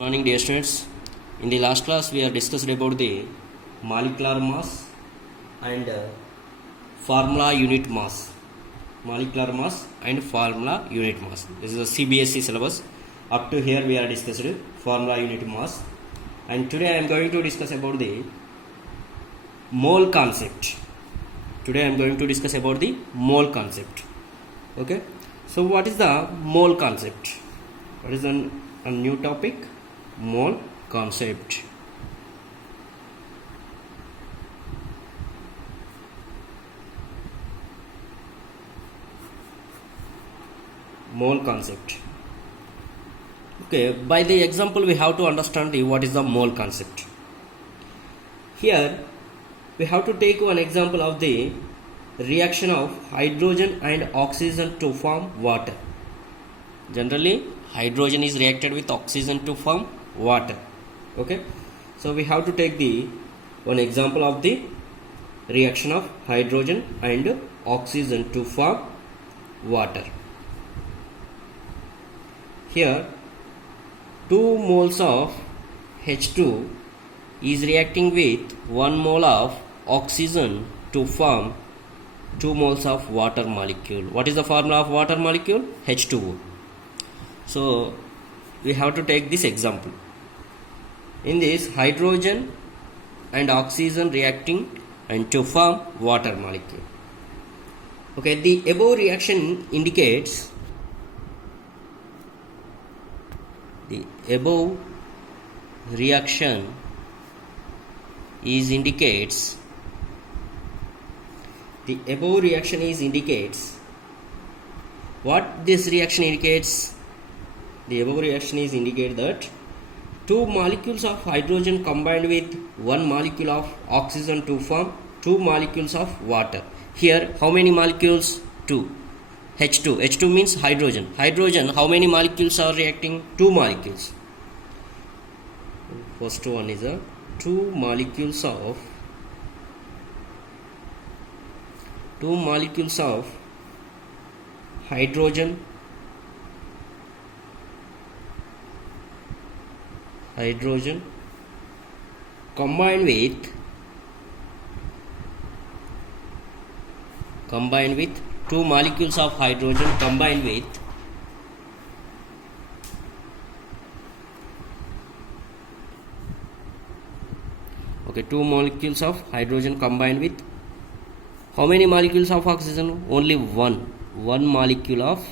Morning, dear students. In the last class we have discussed about the molecular mass and formula unit mass. Molecular mass and formula unit mass. This is a CBSE syllabus. Up to here we are discussed formula unit mass, and today I am going to discuss about the mole concept. Today I am going to discuss about the mole concept. Okay, so what is the mole concept? What is a new topic? Mole concept. Mole concept. Okay, by the example we have to understand what is the mole concept. Here we have to take one example of the reaction of hydrogen and oxygen to form water. Generally hydrogen is reacted with oxygen to form water. Okay, so we have to take the one example of the reaction of hydrogen and oxygen to form water. Here 2 moles of H2 is reacting with 1 mole of oxygen to form 2 moles of water molecule. What is the formula of water molecule? H2O. So we have to take this example. In this, hydrogen and oxygen reacting and to form water molecule. Okay, the above reaction indicates the above reaction indicates what this reaction indicates. The above reaction is indicate that 2 molecules of hydrogen combined with 1 molecule of oxygen to form 2 molecules of water. Here how many molecules? 2. H2. H2 means hydrogen. Hydrogen, how many molecules are reacting? 2 molecules. First one is a 2 molecules of hydrogen combined with 2 molecules of hydrogen combined with 2 molecules of hydrogen combined with how many molecules of oxygen? Only one molecule of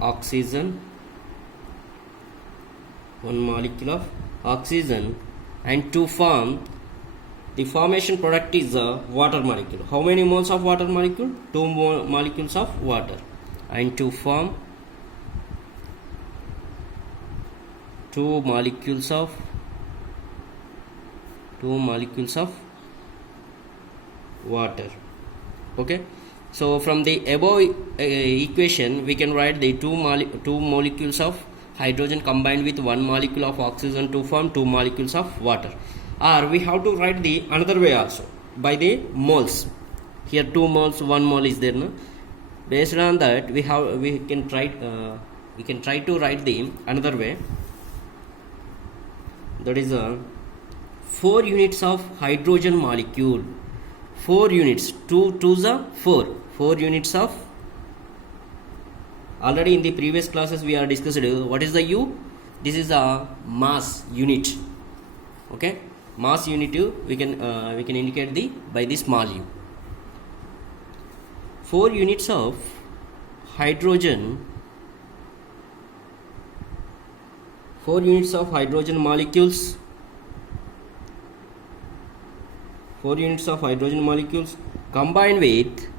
oxygen, and to form the formation product is a water molecule. How many moles of water molecule? 2 molecules of water, and to form 2 molecules of water. Okay, so from the above equation we can write the 2 molecules of hydrogen combined with 1 molecule of oxygen to form 2 molecules of water. Or we have to write the another way also by the moles. Here 2 moles, 1 mole is there, no? Based on that we can try to write the another way. That is 4 units of hydrogen molecule. 4 units, 2 2s are 4 units of. Already in the previous classes we are discussed what is the U. This is a mass unit. Okay, mass unit we can indicate the by the small u. 4 units of hydrogen molecules. 4 units of hydrogen molecules combined with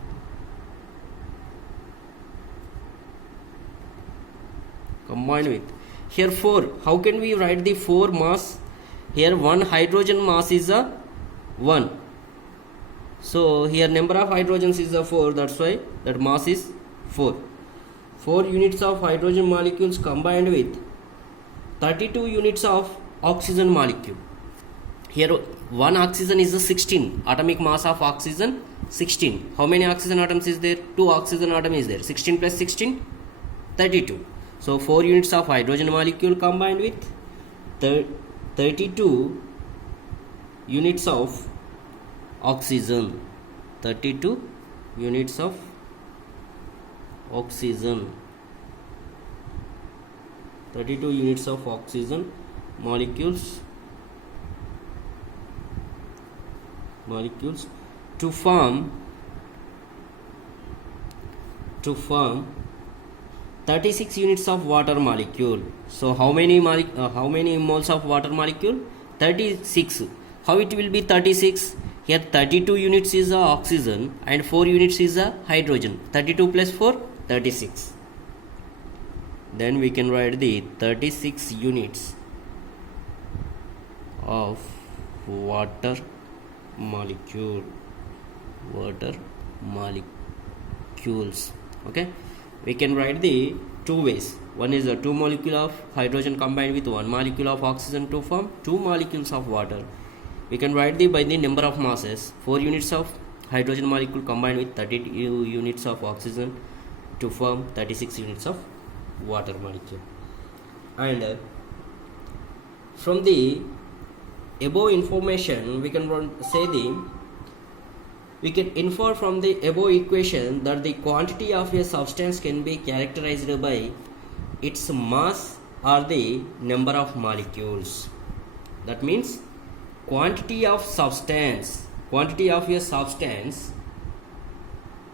here 4. How can we write the 4 mass? Here 1 hydrogen mass is a 1. So here number of hydrogens is a 4. That's why that mass is 4. 4 units of hydrogen molecules combined with 32 units of oxygen molecule. Here one oxygen is a 16. Atomic mass of oxygen 16. How many oxygen atoms is there? 2 oxygen atom is there. 16 plus 16 32. So 4 units of hydrogen molecule combined with 32 units of oxygen. 32 units of oxygen. 32 units of oxygen molecules to form 36 units of water molecule. So how many moles of water molecule? 36. How it will be 36? Here 32 units is a oxygen and 4 units is a hydrogen. 32 plus 4, 36. Then we can write the 36 units of water molecules. Okay, we can write the two ways. One is a 2 molecule of hydrogen combined with 1 molecule of oxygen to form 2 molecules of water. We can write the by the number of masses. 4 units of hydrogen molecule combined with 32 units of oxygen to form 36 units of water molecule. And from the above information we can infer from the above equation that the quantity of a substance can be characterized by its mass or the number of molecules. That means quantity of a substance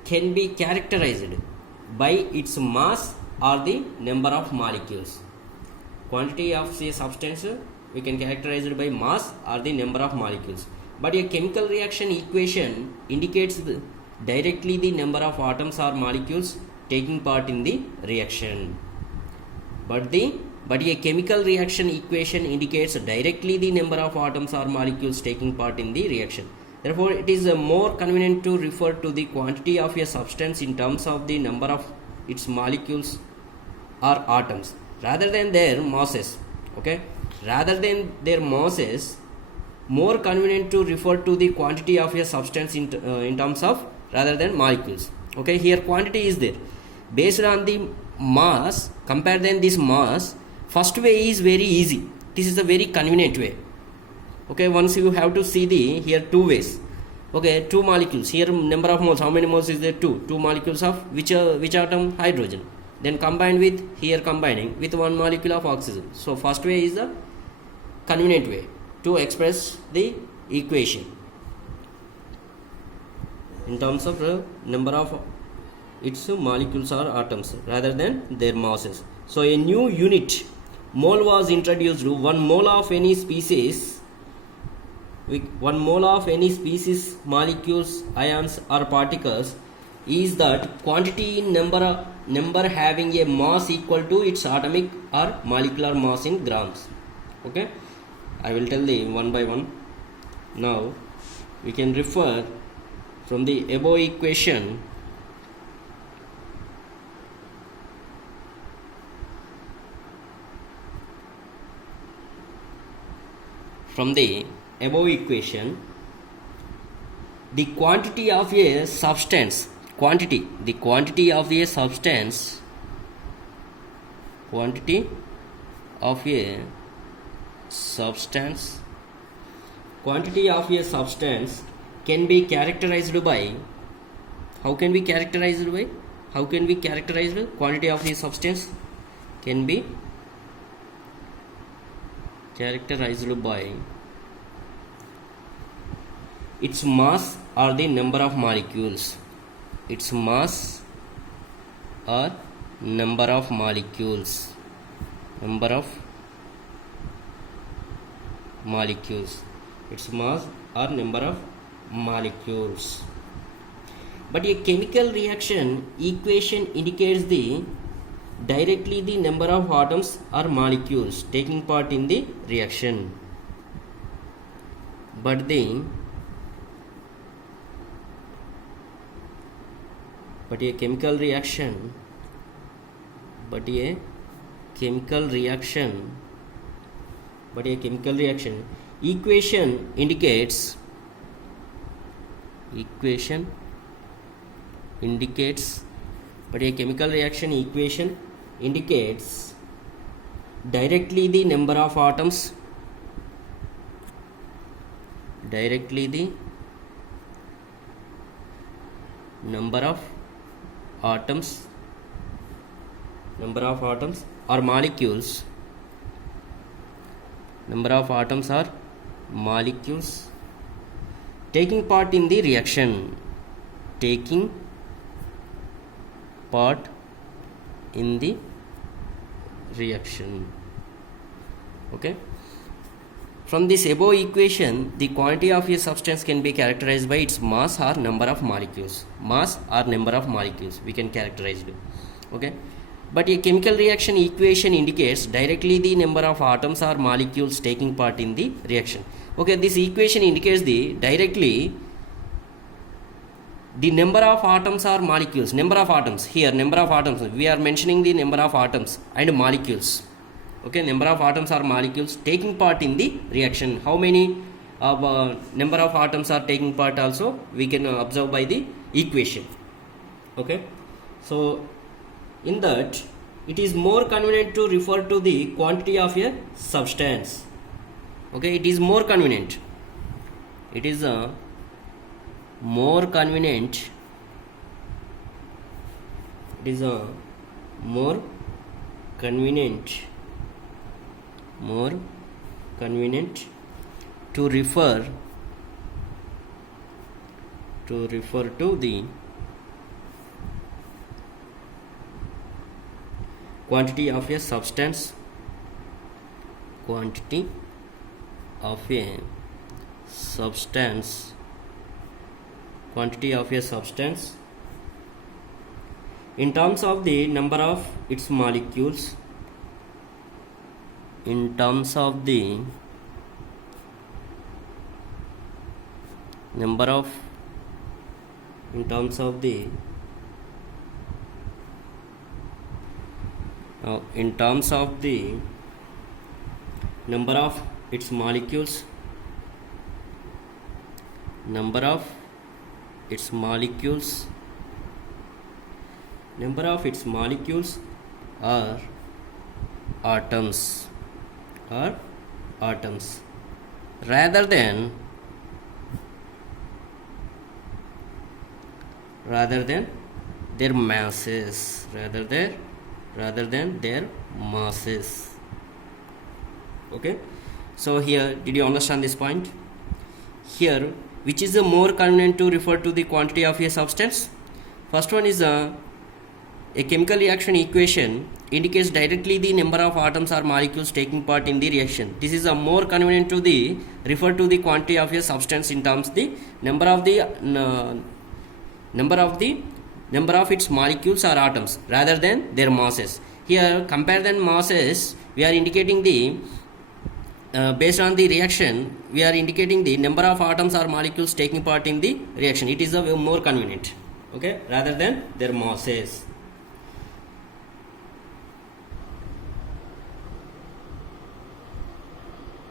can be characterized by its mass or the number of molecules. Quantity of a substance we can characterize it by mass or the number of molecules. But a chemical reaction equation indicates directly the number of atoms or molecules taking part in the reaction. But a chemical reaction equation indicates directly the number of atoms or molecules taking part in the reaction. Therefore, it is more convenient to refer to the quantity of a substance in terms of the number of its molecules or atoms rather than their masses. Okay, rather than their masses, more convenient to refer to the quantity of a substance in terms of rather than molecules. Okay, here quantity is there based on the mass. Compare then this mass. First way is very easy. This is a very convenient way. Okay, once you have to see the here two ways. Okay, 2 molecules. Here number of moles. How many moles is there? 2. 2 molecules of which atom? Hydrogen. Then combined with combining with 1 molecule of oxygen. So first way is the convenient way to express the equation in terms of the number of its molecules or atoms rather than their masses. So a new unit mole was introduced. 1 mole of any species molecules, ions or particles is that quantity in number having a mass equal to its atomic or molecular mass in grams. Okay, I will tell the one by one. Now we can refer from the above equation the quantity of a substance quantity of a substance can be characterized by quantity of a substance can be characterized by its mass or the number of molecules. Its mass or number of molecules. Its mass or number of molecules. But a chemical reaction equation indicates directly the number of atoms or molecules taking part in the reaction. But a chemical reaction equation indicates but a chemical reaction equation indicates directly the number of atoms, directly the number of atoms or molecules, number of atoms or molecules taking part in the reaction, taking part in the reaction. Okay, from this above equation, the quantity of a substance can be characterized by its mass or number of molecules. Mass or number of molecules we can characterize it. Okay, but a chemical reaction equation indicates directly the number of atoms or molecules taking part in the reaction. Okay, this equation indicates the directly the number of atoms or molecules. Number of atoms, here number of atoms, we are mentioning the number of atoms and molecules. Okay, number of atoms or molecules taking part in the reaction. How many number of atoms are taking part also we can observe by the equation. Okay, so in that it is more convenient to refer to the quantity of a substance. Okay, it is more convenient, it is more convenient, it is more convenient to refer to the quantity of a substance, quantity of a substance in terms of the number of its molecules, in terms of the number of its molecules, number of its molecules are atoms rather than their masses, rather than their masses. Okay, so here did you understand this point? Here, which is the more convenient to refer to the quantity of a substance? First one is a chemical reaction equation indicates directly the number of atoms or molecules taking part in the reaction. This is a more convenient to the refer to the quantity of a substance in terms of the number of its molecules or atoms rather than their masses. Here, compare than masses, we are indicating the based on the reaction, we are indicating the number of atoms or molecules taking part in the reaction. It is a more convenient, okay, rather than their masses.